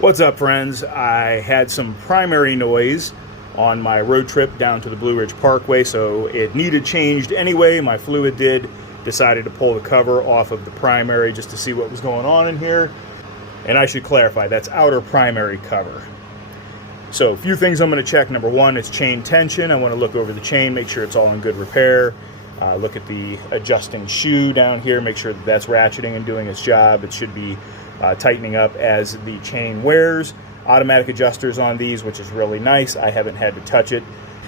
What's up, friends? I had some primary noise on my road trip down to the Blue Ridge Parkway, so it needed changed anyway. My fluid did. Decided to pull the cover off of the primary just to see what was going on in here. And I should clarify, that's outer primary cover. So a few things I'm going to check. Number one is chain tension. I want to look over the chain, make sure it's all in good repair. Look at the adjusting shoe down here, make sure that that's ratcheting and doing its job. It should be tightening up as the chain wears. Automatic adjusters on these, which is really nice. I haven't had to touch it.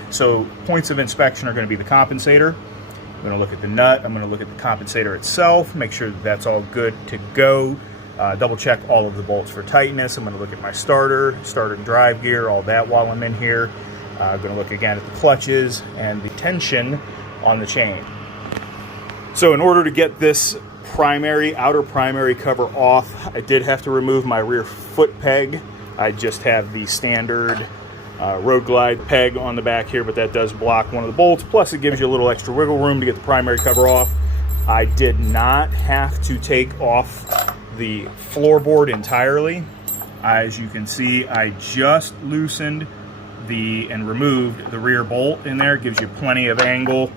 So points of inspection are going to be the compensator. I'm going to look at the nut. I'm going to look at the compensator itself, make sure that that's all good to go. Double check all of the bolts for tightness. I'm going to look at my starter and drive gear, all that while I'm in here. I'm going to look again at the clutches and the tension on the chain. So in order to get this outer primary cover off, I did have to remove my rear foot peg. I just have the standard road glide peg on the back here, but that does block one of the bolts. Plus it gives you a little extra wiggle room to get the primary cover off. I did not have to take off the floorboard entirely. As you can see, I just loosened and removed the rear bolt in there. It gives you plenty of angle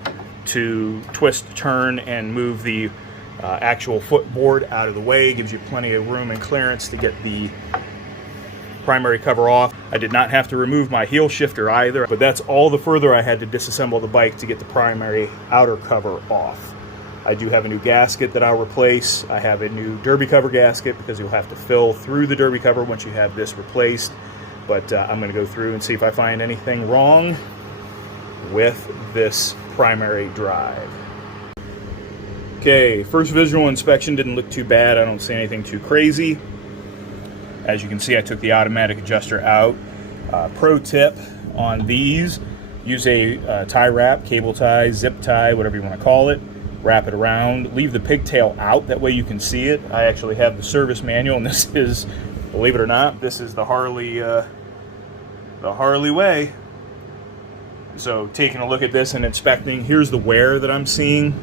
to twist, turn, and move the actual footboard out of the way. It gives you plenty of room and clearance to get the primary cover off. I did not have to remove my heel shifter either, but that's all the further I had to disassemble the bike to get the primary outer cover off. I do have a new gasket that I'll replace. I have a new derby cover gasket because you'll have to fill through the derby cover once you have this replaced. But I'm going to go through and see if I find anything wrong with this primary drive. Okay, first visual inspection didn't look too bad. I don't see anything too crazy. As you can see, I took the automatic adjuster out. Pro tip on these, use a tie wrap, cable tie, zip tie, whatever you want to call it. Wrap it around, leave the pigtail out, that way you can see it. I actually have the service manual, and this is, believe it or not, this is the Harley way. So taking a look at this and inspecting, here's the wear that I'm seeing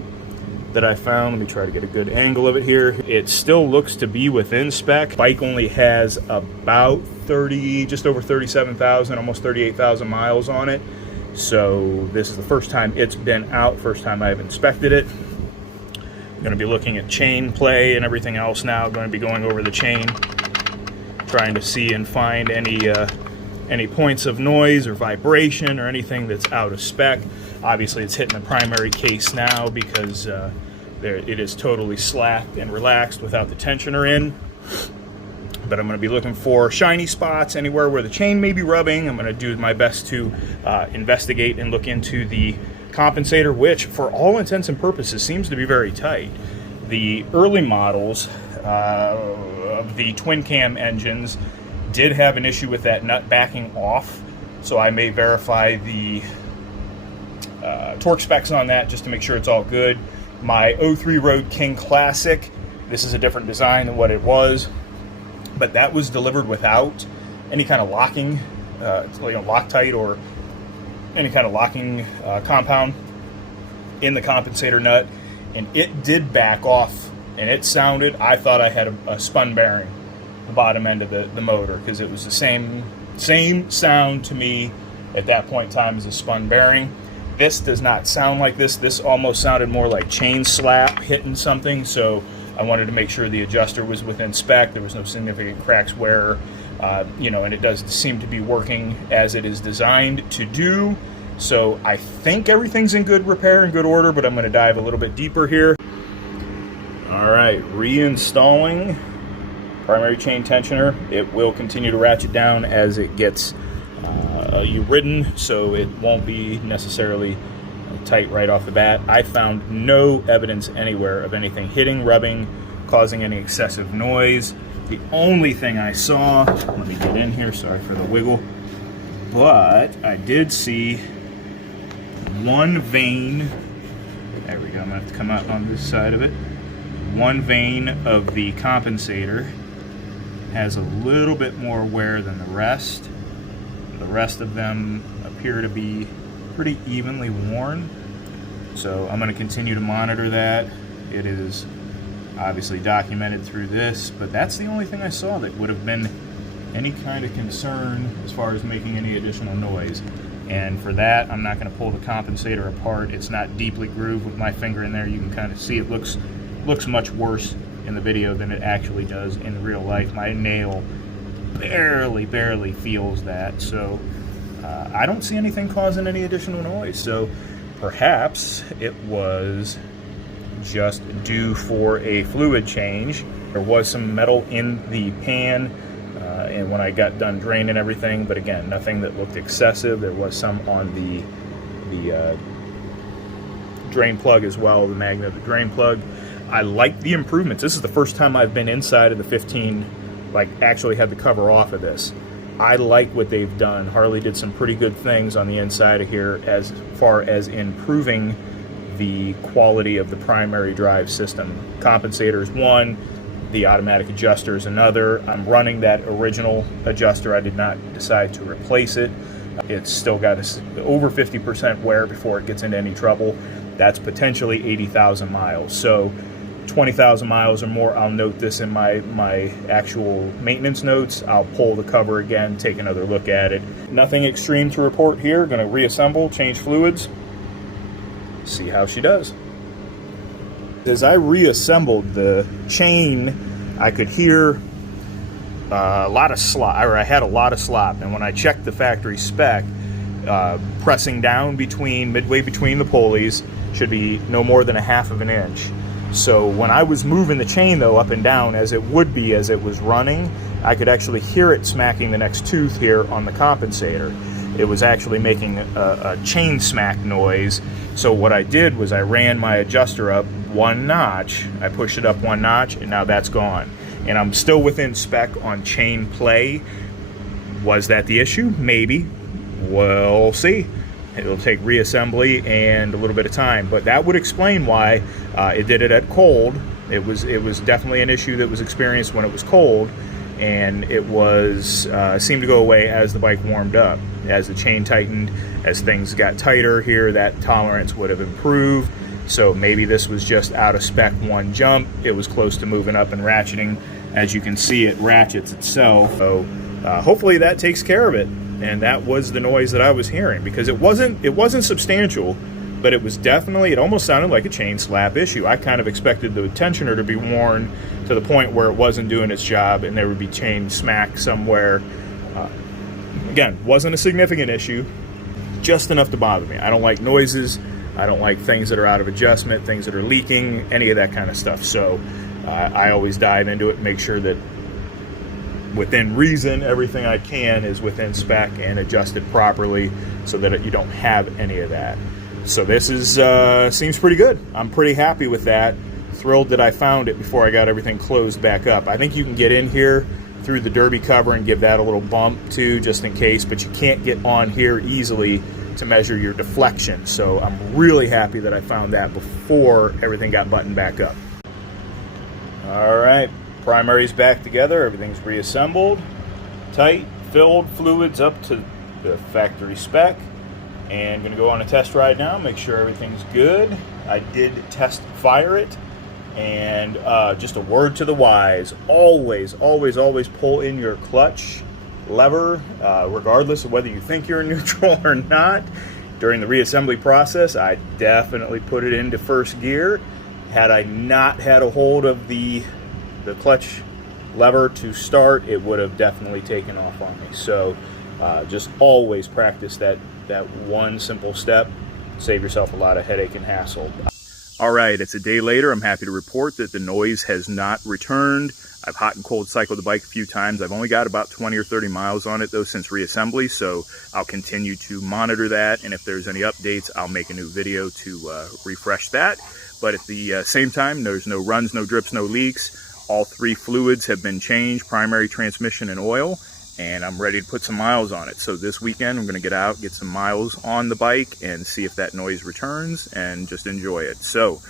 that I found. Let me try to get a good angle of it here. It still looks to be within spec. Bike only has about just over 37,000, almost 38,000 miles on it. So this is the first time it's been out, first time I've inspected it. I'm going to be looking at chain play and everything else now. I'm going to be going over the chain, trying to see and find any points of noise or vibration or anything that's out of spec. Obviously it's hitting the primary case now because it is totally slacked and relaxed without the tensioner in. But I'm going to be looking for shiny spots anywhere where the chain may be rubbing. I'm going to do my best to investigate and look into the compensator, which for all intents and purposes seems to be very tight. The early models of the twin cam engines did have an issue with that nut backing off, so I may verify the torque specs on that just to make sure it's all good. My 03 Road King Classic, this is a different design than what it was, but that was delivered without any kind of locking, Loctite or any kind of locking compound in the compensator nut, and it did back off, and it sounded, I thought I had a spun bearing, the bottom end of the motor, because it was the same sound to me at that point in time as a spun bearing. This does not sound like this. This almost sounded more like chain slap hitting something, so I wanted to make sure the adjuster was within spec. There was no significant cracks, wear, and it does seem to be working as it is designed to do. So I think everything's in good repair and good order, but I'm going to dive a little bit deeper here. All right, reinstalling primary chain tensioner. It will continue to ratchet down as it gets ridden, so it won't be necessarily tight right off the bat. I found no evidence anywhere of anything hitting, rubbing, causing any excessive noise. The only thing I saw, let me get in here, sorry for the wiggle, but I did see one vein, there we go, I'm going to have to come out on this side of it. One vein of the compensator has a little bit more wear than the rest. The rest of them appear to be pretty evenly worn. So I'm going to continue to monitor that. It is obviously documented through this, but that's the only thing I saw that would have been any kind of concern as far as making any additional noise. And for that, I'm not going to pull the compensator apart. It's not deeply grooved with my finger in there. You can kind of see it looks much worse in the video than it actually does in real life. My nail barely feels that. So I don't see anything causing any additional noise. So perhaps it was just due for a fluid change. There was some metal in the pan and when I got done draining everything, but again, nothing that looked excessive. There was some on the drain plug as well, the magnet of the drain plug. I like the improvements. This is the first time I've been inside of the 15, like actually had the cover off of this. I like what they've done. Harley did some pretty good things on the inside of here as far as improving the quality of the primary drive system. Compensator is one, the automatic adjuster is another. I'm running that original adjuster. I did not decide to replace it. It's still got over 50% wear before it gets into any trouble. That's potentially 80,000 miles. So 20,000 miles or more, I'll note this in my actual maintenance notes. I'll pull the cover again, take another look at it. Nothing extreme to report here. Going to reassemble, change fluids, see how she does. As I reassembled the chain, I could hear a lot of slop, or I had a lot of slop, and when I checked the factory spec, pressing down midway between the pulleys should be no more than 1/2 of an inch. So when I was moving the chain though up and down as it would be as it was running, I could actually hear it smacking the next tooth here on the compensator. It was actually making a chain smack noise. So what I did was I ran my adjuster up 1 notch. I pushed it up 1 notch, and now that's gone. And I'm still within spec on chain play. Was that the issue? Maybe. We'll see. It'll take reassembly and a little bit of time, but that would explain why it did it at cold. It was definitely an issue that was experienced when it was cold, and it was seemed to go away as the bike warmed up. As the chain tightened, as things got tighter here, that tolerance would have improved. So maybe this was just out of spec 1 jump. It was close to moving up and ratcheting. As you can see, it ratchets itself. So hopefully that takes care of it. And that was the noise that I was hearing, because it wasn't substantial, but it was definitely, it almost sounded like a chain slap issue. I kind of expected the tensioner to be worn to the point where it wasn't doing its job and there would be chain smack somewhere. Again, wasn't a significant issue, just enough to bother me. I don't like noises. I don't like things that are out of adjustment, things that are leaking, any of that kind of stuff. So I always dive into it and make sure that within reason, everything I can is within spec and adjusted properly so that you don't have any of that. So this is seems pretty good. I'm pretty happy with that. Thrilled that I found it before I got everything closed back up. I think you can get in here through the derby cover and give that a little bump too, just in case, but you can't get on here easily to measure your deflection. So I'm really happy that I found that before everything got buttoned back up. All right. Primary's back together, everything's reassembled, tight, filled, fluids up to the factory spec, and going to go on a test ride now, make sure everything's good. I did test fire it, and just a word to the wise, always pull in your clutch lever, regardless of whether you think you're in neutral or not. During the reassembly process, I definitely put it into first gear. Had I not had a hold of the clutch lever to start, it would have definitely taken off on me. So just always practice that one simple step. Save yourself a lot of headache and hassle. All right, it's a day later. I'm happy to report that the noise has not returned. I've hot and cold cycled the bike a few times. I've only got about 20 or 30 miles on it though since reassembly, so I'll continue to monitor that, and if there's any updates, I'll make a new video to refresh that. But at the same time, there's no runs, no drips, no leaks. All 3 fluids have been changed, primary, transmission, and oil, and I'm ready to put some miles on it. So this weekend, I'm going to get out, get some miles on the bike, and see if that noise returns, and just enjoy it. So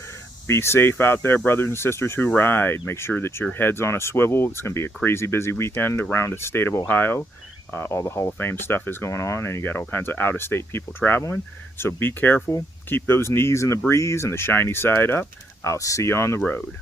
be safe out there, brothers and sisters who ride. Make sure that your head's on a swivel. It's going to be a crazy busy weekend around the state of Ohio. All the Hall of Fame stuff is going on, and you got all kinds of out-of-state people traveling. So be careful. Keep those knees in the breeze and the shiny side up. I'll see you on the road.